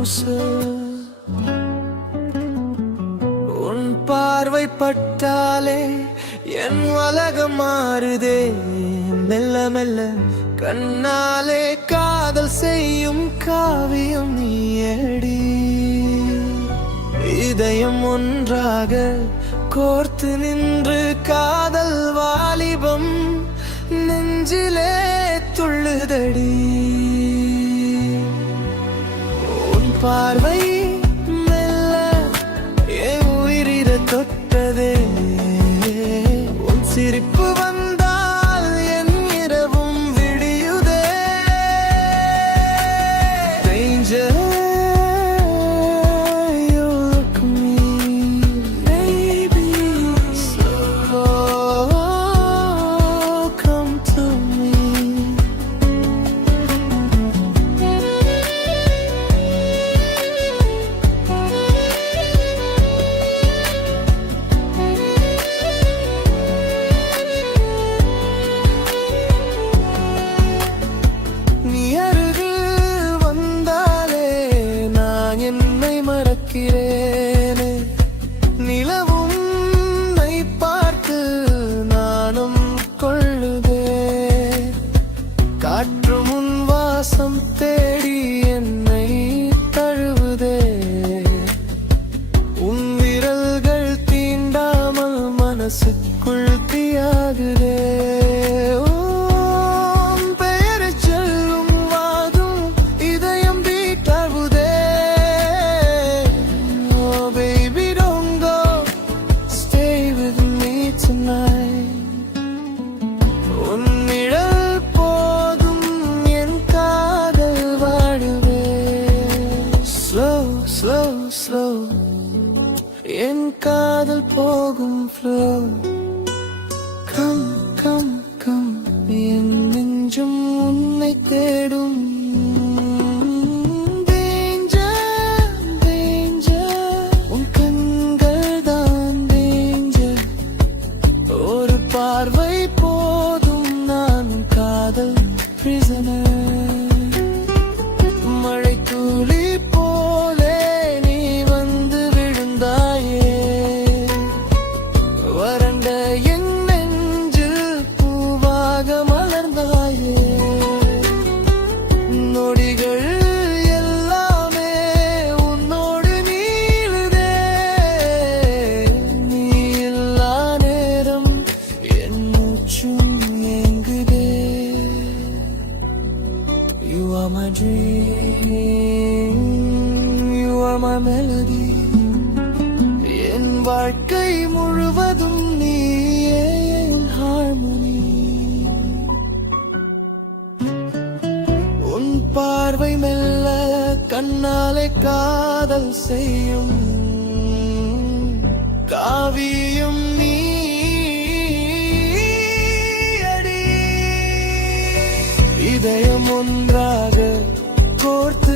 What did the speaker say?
closer. உன் பார்வை பட்டாலே என் உலகம் மாறுதே. மெல்ல மெல்ல கண்ணாலே காதல் செய்யும் காவியம் நீயடி. இதயம் ஒன்றாக கோர்த்து நின்று காதல் வாலிபம் நெஞ்சிலே துள்ளுதடி. உன் பார்வை மெல்ல என் உயிரிட தொட்டதே. உன் சிரிப்பு வந்தால் என் இரவும் விடியுதே. Danger, you look me, baby, slow, come to me. நீ அருகில் வந்தாலே நான் என்னை மறக்கிறேனே. நிலவும் உன்னை பார்த்து நானும் கொள்ளுதே. காற்று முன் வாசம் தேடி என்னை தழுவுதே. உன் விரல்கள் தீண்டாமல் மனசுக்குள் தீயாகுதே. உன் பெயரைச் சொல்லும் வாதும் இதயம் தீட்டாகுதே. Oh baby, don't go, stay with me tonight. உன் நிழல் போதும் என் காதல் வாழுவே. Slow, slow, slow, என் காதல் போகும் flow. Come, come, come, என் நெஞ்சும் உன்னை தேடும். Danger, danger, உன் கண்கள் தான் danger. ஒரு பார்வை போதும் நான் காதல் prisoner. மழை துளி போலே நீ வந்து விழுந்தாயே. வறண்ட என் நெஞ்சில் பூவாக மலர்ந்தாயே. நொடிகள் எல்லாமே உன்னோடு நீளுதே. நீ இல்லா நேரம் என் மூச்சும் ஏங்குதே. You are my dream, you are my melody. என் வாழ்க்கை முழுவதும் நீயே என் harmony. உன் பார்வை மெல்ல கண்ணாலே காதல் செய்யும் காவியம் நீ அடி. இதயம் ஒன்றாக கோர்த்து